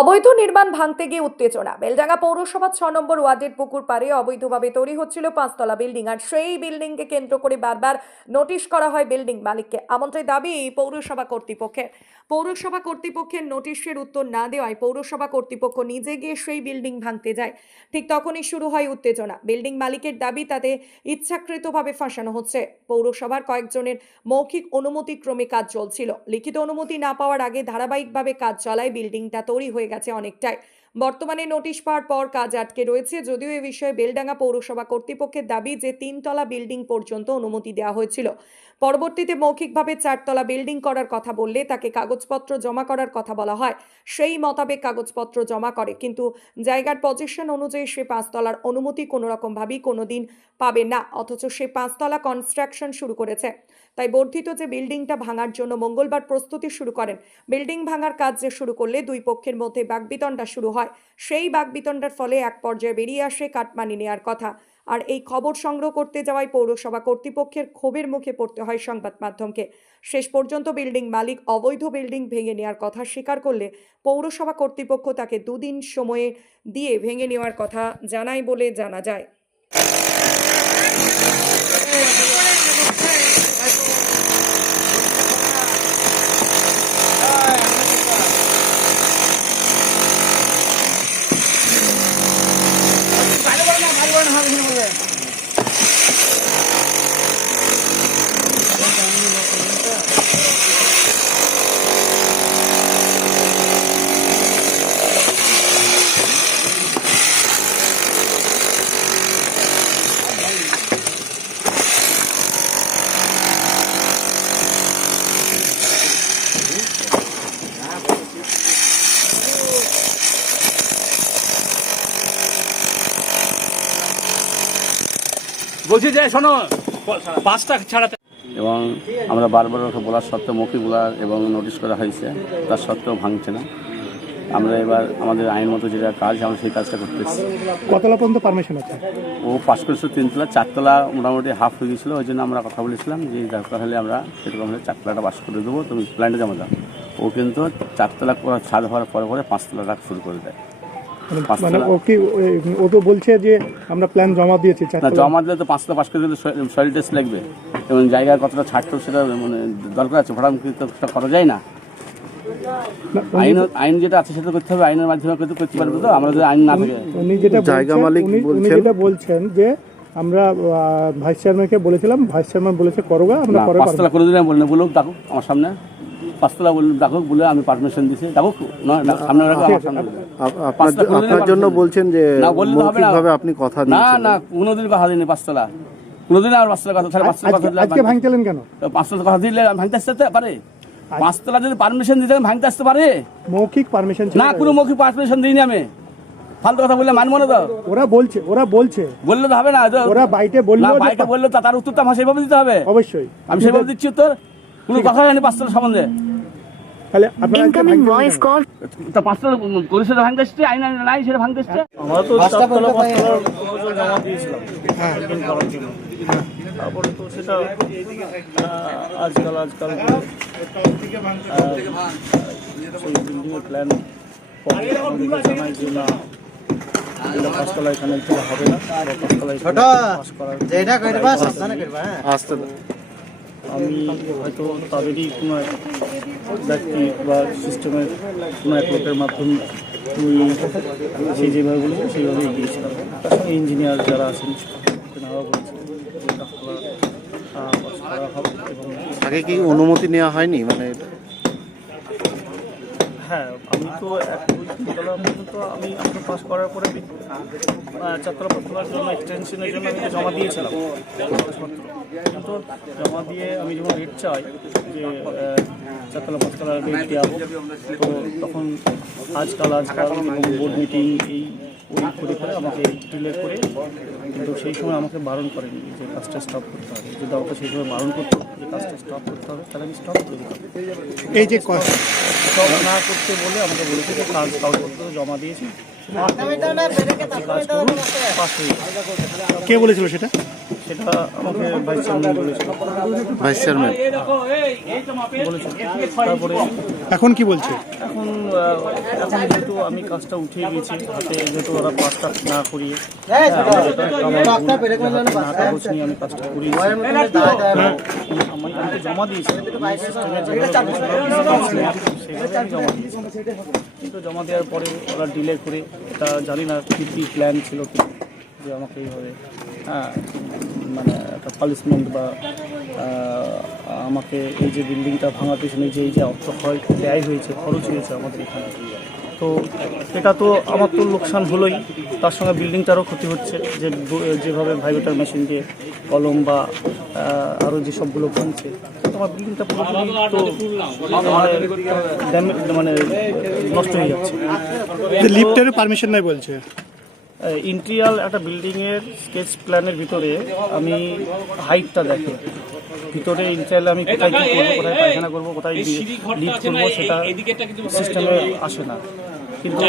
অবৈধ নির্মাণ ভাঙতে গিয়ে উত্তেজনা। বেলডাঙ্গা পৌরসভা ছ নম্বর ওয়ার্ডের পুকুর পাড়ে অবৈধভাবে তৈরি হচ্ছিল পাঁচতলা বিল্ডিং আর সেই বিল্ডিংকে কেন্দ্র করে বারবার নোটিশ করা হয় বিল্ডিং মালিককে। এমনটাই দাবি পৌরসভা কর্তৃপক্ষের। পৌরসভা কর্তৃপক্ষের নোটিশের উত্তর না দেওয়ায় পৌরসভা কর্তৃপক্ষ নিজে গিয়ে সেই বিল্ডিং ভাঙতে যায়। ঠিক তখনই শুরু হয় উত্তেজনা। বিল্ডিং মালিকের দাবি, তাতে ইচ্ছাকৃতভাবে ফাঁসানো হচ্ছে। পৌরসভার কয়েকজনের মৌখিক অনুমতি ক্রমে কাজ চলছিল। লিখিত অনুমতি না পাওয়ার আগে ধারাবাহিকভাবে কাজ চলায় বিল্ডিংটা তৈরি হয়ে গেছে অনেকটাই। বর্তমানে নোটিশ পাওয়ার পর কাজ আটকে রয়েছে, যদিও এ বিষয়ে বেলডাঙ্গা পৌরসভা কর্তৃপক্ষের দাবি যে তিনতলা বিল্ডিং পর্যন্ত অনুমতি দেওয়া হয়েছিল। পরবর্তীতে মৌখিকভাবে চারতলা বিল্ডিং করার কথা বললে তাকে কাগজপত্র জমা করার কথা বলা হয়। সেই মোতাবেক কাগজপত্র জমা করে, কিন্তু জায়গার পজিশন অনুযায়ী সে পাঁচতলার অনুমতি কোনো রকমভাবেই কোনো দিন পাবে না, অথচ সে পাঁচতলা কনস্ট্রাকশন শুরু করেছে। তাই বর্ধিত যে বিল্ডিংটা ভাঙার জন্য মঙ্গলবার প্রস্তুতি শুরু করেন, বিল্ডিং ভাঙার কাজ যে শুরু করলে দুই পক্ষের মধ্যে বাগবিতণ্ডা শুরু হয়। সেই বাগবিতণ্ডার ফলে এক পর্যায়ে বেরিয়ে আসে কাটমানি নেয়ার কথা। আর এই খবর সংগ্রহ করতে যাওয়ায় পৌরসভা কর্তৃপক্ষের ক্ষোভের মুখে পড়তে হয় সংবাদ মাধ্যমকে। শেষ পর্যন্ত বিল্ডিং মালিক অবৈধ বিল্ডিং ভেঙে নেওয়ার কথা স্বীকার করলে পৌরসভা কর্তৃপক্ষ তাকে দুদিন সময়ে দিয়ে ভেঙে নেওয়ার কথা জানায় বলে জানা যায়। বলছি যে শোনো পাঁচটা ছাড়াতে এবং আমরা বারবার ওকে বলার সত্ত্বেও মৌখিক বলার এবং নোটিশ করা হয়েছে তার সত্ত্বেও ভাঙছে না। আমরা এবার আমাদের আইন মতো যেটা কাজ আমরা সেই কাজটা করতেছি। কতলা পর্যন্ত পারমিশন আছে? ও পাঁচ করেছিল তিনতলা চারতলা মোটামুটি হাফ হয়ে গেছিল ওই জন্য আমরা কথা বলেছিলাম যে দরকার হলে আমরা সেরকম হলে চারতলাটা পাস করে দেবো তুমি প্ল্যানটা জমা দাও। ও কিন্তু চারতলা করা ছাদ হওয়ার পরে পরে পাঁচতলাটা শুরু করে দেয়। মানে- মানে ও কি ও তো বলছে যে আমরা প্ল্যান জমা দিয়েছি না জমা দিলে তো করে দিলে সয়েল টেস্ট লাগবে। এবং কতটা ছাড়তেও সেটা মানে দরকার আছে ভাড়া সেটা করা যায় না। আইন আইন যেটা আছে সেটা করতে হবে আইনের মাধ্যমে করতে করতে পারবে তো আমরা যদি আইন না থাকে। উনি যেটা জায়গা বলছেন, মালিক উনি- যেটা বলছেন যে আমরা ভাইস চেয়ারম্যানকে বলেছিলাম ভাইস চেয়ারম্যান বলেছে করোগা আমরা পরে পাঁচতলা করে দিলে বললেন বলুক ডাকুক আমার সামনে। পাঁচতলা বলুন ডাকুক বলে আমি পারমিশন দিছি। ডাকুক আপনার জন্য বলছেন যে না বললে হবে না। মৌখিকভাবে আপনি কথা না না কোনোদিন কথা দিইনি পাঁচতলা। কোনোদিন আমার পাঁচতলা কথা তাহলে পাঁচতলা কথা আজকে দিলে আজকে ভাঙছিলেন কেন? পাঁচতলা কথা দিলে আমি ভাঙতে আসতে পারে। পাঁচতলা যদি পারমিশন দিতে ভাঙতে আসতে পারে। মৌখিক পারমিশন না কোনো মৌখিক পারমিশন দিইনি আমি। ফালতু কথা বললে মানবো না তো। ওরা বলছে ওরা বলছে। বললে তো হবে না ওরা বাইটে বলল বললে তার উত্তর তো আমার সেভাবে দিতে হবে। অবশ্যই। আমি সেভাবে দিচ্ছি উত্তর। কোনো কথা জানি পাঁচতলা সম্বন্ধে। তাহলে. তা ভাঙতে আসছে আইন নাই সেটা ভাঙতে আসছে আমরা তো চারতলা পাঁচতলার জমা দিয়েছিলাম। বিল্ডিং তারপরে তো সেটা আজকাল আজকাল সেই বিল্ডিংয়ের প্ল্যান জানাই যে না এটা পাঁচতলা এখানে হবে না। পাঁচতলা পাস করার আসতে দাও। আমি হয়তো তাদেরই কোনো এক ব্যক্তি বা সিস্টেমের কোনো এক লোকের মাধ্যমে সে যেভাবে বলেছে সেইভাবেই গিয়েছিলাম ইঞ্জিনিয়ার যারা আছেন আগে কি অনুমতি নেওয়া হয়নি? মানে হ্যাঁ আমি তো তিনতলা পর্যন্ত আমি আমাকে পাস করার পরে আমি, চারতলা পাঁচতলার জন্য এক্সটেনশনের জন্য আমি জমা দিয়েছিলাম কিন্তু জমা দিয়ে আমি যখন রেট চাই যে চারতলা পাঁচতলার রেট দেওয়া তো তখন আজকাল আজকাল বোর্ড মিটিং এই ওই করে করে আমাকে ডিলে করে কিন্তু সেই সময় আমাকে বারণ করেনি যে কাজটা স্টপ করতে হবে। যদি আমাকে সেই সময় বারণ করতো যে কাজটা স্টপ করতে হবে তাহলে আমি স্টপ করে দিতাম। এই যে না করতে বলে আমাকে বলেছে যে কাজ কাগজপত্র জমা দিয়েছি। কে বলেছিল সেটা? সেটা আমাকে ভাইস চেয়ারম্যান বলেছিল ভাইস চেয়ারম্যান তারপরে এখন কি বলছে? এখন এখন যেহেতু আমি কাজটা উঠিয়ে গেছি হাতে যেহেতু ওরা পাঁচটা না করিয়ে আমি কাজটা করিয়েছি হ্যাঁ, জমা দিয়েছি। কিন্তু জমা দেওয়ার পরে ওরা ডিলে করে এটা জানি না কী কী প্ল্যান ছিল কি যে আমাকে এইভাবে হ্যাঁ মানে একটা পানিশমেন্ট বা আমাকে এই যে বিল্ডিংটা ভাঙার পেছনে যে এই যে অর্থ হয় ব্যয় হয়েছে, খরচ হয়েছে আমাদের এখানে। তো এটা তো আমার তো লোকসান হলোই। তার সঙ্গে বিল্ডিংটারও ক্ষতি হচ্ছে। যে যেভাবে ভাইব্রেটার মেশিন দিয়ে কলম বা আরও যেসবগুলো ভাঙছে। আমার বিল্ডিংটা পুরোপুরি তো মানে নষ্ট হয়ে যাচ্ছে। লিফটেরও পারমিশন নাই বলছে। ইন্টিরিয়াল একটা বিল্ডিংয়ের স্কেচ প্ল্যানের ভিতরে আমি হাইটটা দেখি। ভিতরে ইন্টিরিয়াল আমি কোথায় কী করব কোথায় পায়খানা করব কোথায় লিফট করব সেটা সিস্টেমে আসে না। কিন্তু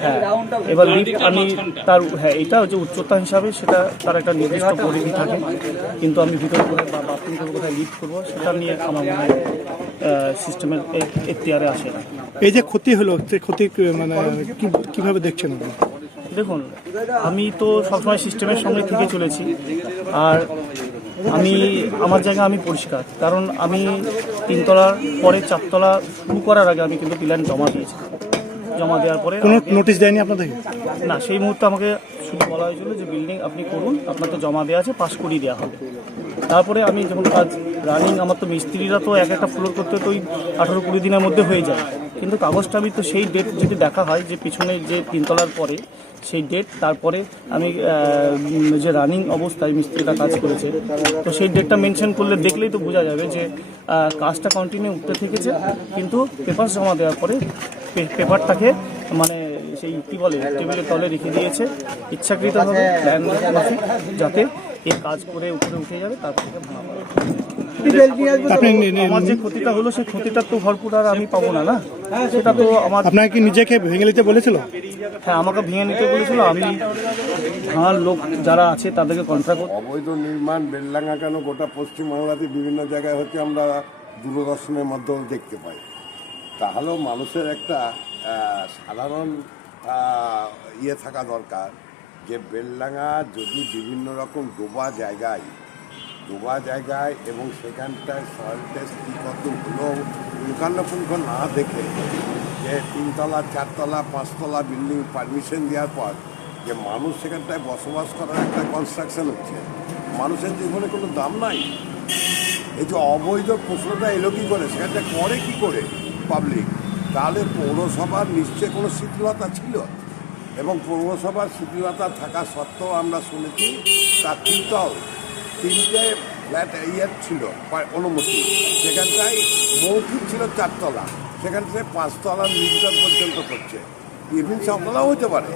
হ্যাঁ এবার লিফট আমি তার হ্যাঁ এটা হচ্ছে উচ্চতা হিসাবে সেটা তার একটা নির্দিষ্ট পরিধি থাকে। কিন্তু আমি ভিতরে কোথায় বা বাথরুম করব কোথায় লিফট করব সেটা নিয়ে আমার মনে হয় সিস্টেমের এখতিয়ারে আসে না। এই যে ক্ষতি হলো সে ক্ষতি মানে কি- কীভাবে দেখছেন আপনি? দেখুন আমি তো সবসময় সিস্টেমের সঙ্গে থেকে চলেছি। আর আমি আমার জায়গা আমি পরিষ্কার। কারণ আমি তিনতলার পরে চারতলা শুরু করার আগে আমি কিন্তু প্ল্যান জমা দিয়েছি। জমা দেওয়ার পরে কোনো নোটিশ দেয়নি আপনাদেরকে? না সেই মুহূর্তে আমাকে শুধু বলা হয়েছিল যে বিল্ডিং আপনি করুন আপনার তো জমা দেওয়া আছে পাস করিয়ে দেওয়া হবে। তারপরে আমি যখন কাজ রানিং আমার তো মিস্ত্রিরা তো এক একটা ফ্লোর করতে তো ওই আঠারো কুড়ি দিনের মধ্যে হয়ে যায়। কিন্তু কাগজটা আমি তো সেই ডেট যদি দেখা হয় যে পিছনে যে তিনতলার পরে, সেই ডেট তারপরে আমি যে রানিং অবস্থায় মিস্ত্রিটা কাজ করেছে, তো সেই ডেটটা মেনশন করলে দেখলেই তো বোঝা যাবে যে কাজটা কন্টিনিউ উঠতে থেকেছে, কিন্তু পেপার জমা দেওয়ার পরে পেপারটাকে মানে সেই কি বলে টেবিলের তলে রেখে দিয়েছে, ইচ্ছাকৃতভাবে প্ল্যান যাতে এই কাজ করে উপরে উঠে যাবে, তারপর থেকে ভাঙা আমার যে ক্ষতিটা হলো সেই ক্ষতিটা তো ভরপুর আর আমি পাবো না না? সেটা তো আমার আপনাকে কি নিজেকে ভেঙে নিতে বলেছিল? হ্যাঁ আমাকে ভেঙে নিতে বলেছিল। আমি ভাঙার লোক যারা আছে তাদেরকে কন্ট্রাক্ট অবৈধ নির্মাণ বেলডাঙ্গা কেন? গোটা পশ্চিমবাংলাতে বিভিন্ন জায়গায় হচ্ছে আমরা দূরদর্শনের মাধ্যমে দেখতে পাই। তাহলেও মানুষের একটা সাধারণ ইয়ে থাকা দরকার যে বেলডাঙ্গা যদি বিভিন্ন রকম ডোবা জায়গায় ডোবা জায়গায় এবং সেখানটায় সয়েল টেস্ট কী কত হলো পুঙ্খানুপুঙ্খ না দেখে যে তিনতলা, চারতলা, পাঁচতলা বিল্ডিং পারমিশন দেওয়ার পর যে মানুষ সেখানটায় বসবাস করার একটা কনস্ট্রাকশন হচ্ছে। মানুষের জীবনে কোনো দাম নাই। এই যে অবৈধ প্রশ্নটা এলো কী করে? সেখানটা করে কি করে পাবলিক তাহলে পৌরসভার নিশ্চয় কোনো শিথিলতা ছিল? এবং পৌরসভার শিথিলতা থাকা সত্ত্বেও আমরা শুনেছি তার তিনতল। তিনটে ফ্ল্যাট ইয়ের ছিল অনুমতি। সেখানটায় মৌখিক ছিল চারতলা। সেখান থেকে পাঁচতলা নির্যাতন পর্যন্ত করছে। ইভিন সাততলাও হতে পারে।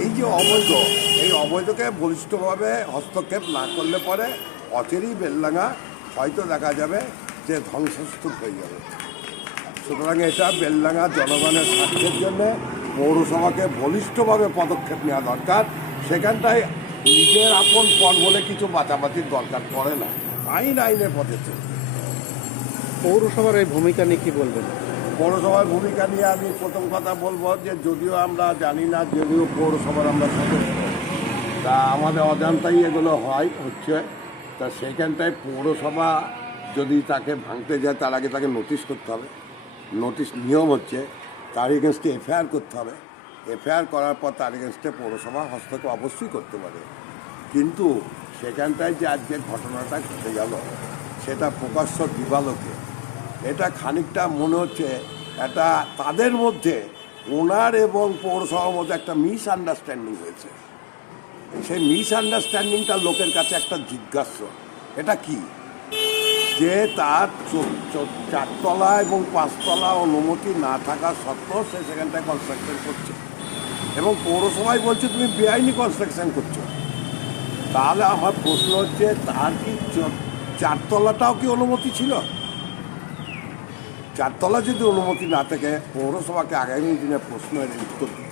এই যে অবৈধ, এই অবৈধকে বলিষ্ঠভাবে হস্তক্ষেপ না করলে পরে অচেরই বেলডাঙ্গা হয়তো দেখা যাবে যে ধ্বংসস্তূপ হয়ে যাবে। সুতরাং এটা বেলডাঙ্গা জনগণের স্বার্থের জন্য, পৌরসভাকে বলিষ্ঠভাবে পদক্ষেপ নেওয়া দরকার। সেখানটায় নিজের আপন পর বলে কিছু বাঁচাবাচির দরকার পড়ে না। আইন আইনের পথে পৌরসভার এই ভূমিকা নিয়ে কি বলবেন? পৌরসভার ভূমিকা নিয়ে আমি প্রথম কথা বলব যে যদিও আমরা জানি না যদিও পৌরসভার আমরা সদস্য তা আমাদের অজান্তাই এগুলো হয় হচ্ছে। তা সেখানটায় পৌরসভা যদি তাকে ভাঙতে যায় তার আগে তাকে নোটিশ করতে হবে। নোটিশ নিয়ম হচ্ছে তার এগেনস্টে এফআইআর করতে হবে। এফআইআর করার পর তার এগেনস্টে পৌরসভা হস্তক্ষেপ অবশ্যই করতে পারে। কিন্তু সেখানটায় যে আজকে ঘটনাটা ঘটে গেল, সেটা প্রকাশ্য দিবালোকে এটা খানিকটা মনে হচ্ছে এটা তাদের মধ্যে ওনার এবং পৌরসভার মধ্যে একটা মিস আন্ডারস্ট্যান্ডিং হয়েছে। সেই মিস আন্ডারস্ট্যান্ডিংটা লোকের কাছে একটা জিজ্ঞাস্য, এটা কি? যে তার চারতলা এবং পাঁচতলা অনুমতি না থাকা সত্ত্বেও সে সেখানটায় কনস্ট্রাকশন করছে। এবং পৌরসভায় বলছে, তুমি বেআইনি কনস্ট্রাকশন করছ। তাহলে আমার প্রশ্ন হচ্ছে, তার কি চারতলাটাও কি অনুমতি ছিল? চারতলা যদি অনুমতি না থাকে, পৌরসভাকে আগামী দিনে প্রশ্নের উত্তর দিতে